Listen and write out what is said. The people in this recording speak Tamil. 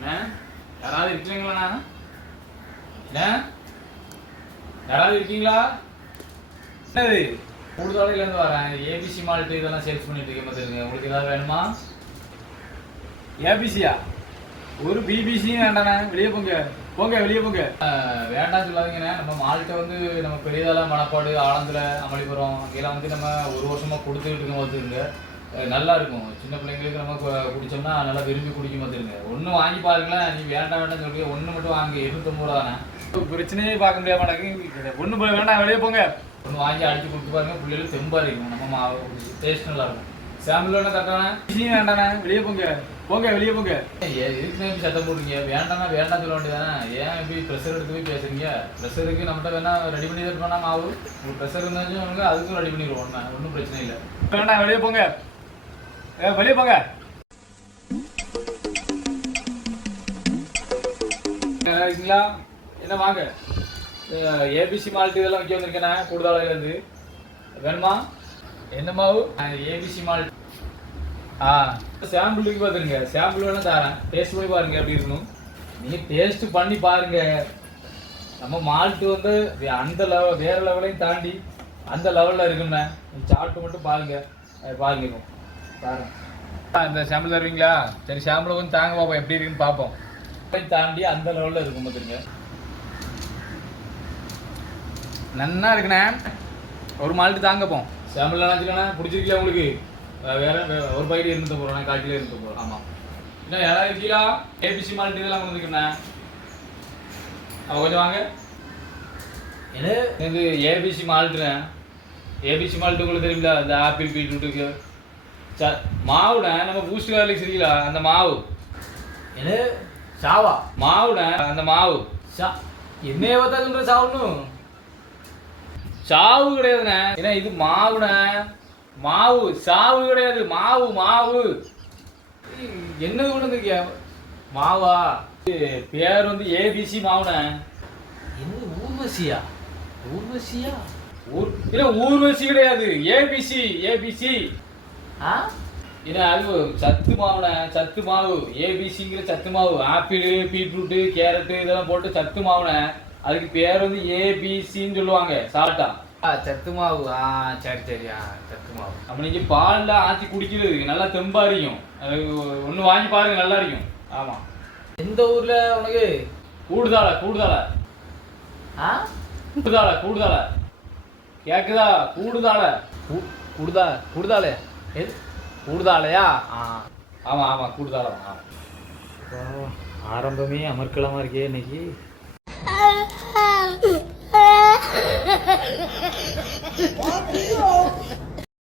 என்ன யாராவது இருக்கீங்களா? என்ன யாராவது இருக்கீங்களா? என்னது கூடுதலையிலேருந்து வரேன். ஏபிசி மால்ட்டு இதெல்லாம் சேல்ஸ் பண்ணிட்டு இருக்கேன் பார்த்துருங்க. உங்களுக்கு ஏதாவது வேணுமா? ஏபிசியா? ஒரு பிபிசியும் வேண்டாண்ணே. வெளியே போங்க போங்க வெளியே போங்க. வேண்டாம் சொல்லாதீங்கண்ணே. நம்ம மால்ட்டை வந்து நம்ம பெரியதெல்லாம் மணப்பாடு ஆனந்தில் அமளிபுரம் அங்கெல்லாம் வந்து நம்ம ஒரு வருஷமாக கொடுத்துக்கிட்டு இருக்கோம் பார்த்துருங்க. நல்லா இருக்கும். சின்ன பிள்ளைங்களுக்கு நம்ம குடித்தோம்னா நல்லா விரும்பி குடிக்கும் பார்த்துருங்க. ஒன்று வாங்கி பாருங்களேன். நீ வேண்டாம் வேண்டாம்னு சொல்லி ஒன்று மட்டும் வாங்க. 250 ரூபா தானே. பிரச்சனையே பார்க்க முடியாம மாட்டேங்குது. ஒன்று போய் வேண்டாம் வெளியே போங்க. ஒன்று வாங்கி அடிச்சு கொடுத்து பாருங்க. பிள்ளைகளுக்கு தெம்பாக இருக்கும். நம்ம டேஸ்ட் நல்லா இருக்கும். சாம்பிள் வேணா கரெக்டானே. பிசியும் வேண்டாண்ணே. வெளியே போங்க போங்க வெளியே போங்க. எதுக்குன்னு எப்படி சத்தம் போடுறீங்க? வேண்டாம்னா வேண்டாம் சொல்ல வேண்டியதானே. ஏன் எப்படி ப்ரெஷர் எடுத்து போய் பேசுறீங்க? ப்ரெஷருக்கு நம்மகிட்ட வேணா ரெடி பண்ணி தருவானா மாவு? ஒரு ப்ரெஷர் இருந்தாச்சும் அதுக்கும் ரெடி பண்ணிடுவோம். ஒன்றும் பிரச்சனை இல்லை. வேண்டாம் வெளியே போங்க வெளியே போங்க. இருக்கீங்களா? என்ன வாங்க. ஏபிசி மால்ட்டு இதெல்லாம் வைக்க வந்திருக்கேண்ணே. கூடுதலையிலேருந்து வேணுமா? என்ன மாவு? ABC malt. சாம்பிள் தூக்கி பார்த்துருங்க. சாம்பிள் வேணா தரேன். டேஸ்ட் பண்ணி பாருங்க எப்படி இருக்கணும். நீங்கள் டேஸ்ட் பண்ணி பாருங்க. நம்ம மால்ட்டு வந்து அந்த லெவல் வேறு லெவலையும் தாண்டி அந்த லெவலில் இருக்குண்ணே. சாப்பிட்டு மட்டும் பாருங்க பாருங்க பாருங்க. இந்த சாம்பிள் தருவீங்களா? சரி சாம்பிள் கொஞ்சம் தாங்க பார்ப்போம் எப்படி இருக்குன்னு பார்ப்போம். தாண்டி அந்த லெவலில் இருக்கும் பார்த்துருங்க. நன்னா இருக்குண்ணே. ஒரு மால்ட்டு தாங்கப்போம். சாம்பிள் நினச்சிக்கண்ணா பிடிச்சிருக்கீங்களா உங்களுக்கு? வேற ஒரு பாக்கெட் இருந்து போகிறோம். 1/4 கிலோ இருந்து போகிறோம். ஆமாம். என்ன யாராவது இருக்கீங்களா? ஏபிசி மால்ட்டு இதெல்லாம் கொண்டு வந்துருக்கண்ணே. கொஞ்சம் வாங்க. என்ன இது ஏபிசி மால்ட்டுண்ணே. ஏபிசி மால்ட்டு உங்களுக்கு தெரியுங்களா? இந்த ஆப்பிள் பீட்ரூட்டுக்கு மாவுண்ணே. நம்ம பூஸ்ட் கார்லிக்ஸ் இருக்கீங்களா? அந்த மாவு. என்ன சாவா மாவுண்ணே. அந்த மாவு என்னைய பார்த்தா சொல்ற சாவுன்னு சாவு கிடையாதுண்ணே. ஏன்னா இது மாவுண்ணே. மாவு சாவு கிடையாது. மாவு மாவு என்னது கொண்டு வந்திருக்கிய? மாவா? பேர் வந்து ஏபிசி மாவுண்ணே. என்ன ஊர்வசியா? ஊர்வசியா? இல்ல ஊர்வசி கிடையாது. ABC ABC. ஏன்னா அது சத்து மாவுண்ணே. சத்து மாவு. ஏபிசிங்கிற சத்து மாவு. ஆப்பிள் பீட்ரூட்டு கேரட்டு இதெல்லாம் போட்டு சத்து மாவுண்ணே. அதுக்கு பேர் வந்து ஏபிசின்னு சொல்லுவாங்க. சால்ட்டா சத்து மாவு. சரி சரி. சத்து மாவு அப்ப நீங்க பால்ல ஆச்சி குடிக்கிறது நல்லா தெம்பா இருக்கும். ஒண்ணு வாங்கி பாருங்க நல்லா இருக்கும். ஆமா. எந்த ஊர்ல உனக்கு? கூடுதால கூடுதால. கூடுதால கூடுதால கேக்குதா? கூடுதால கூடுதா கூடுதாலே. எது கூடுதாலையா? ஆமா ஆமா கூடுதால. ஆரம்பமே அமர்க்கலமா இருக்கே இன்னைக்கு. What?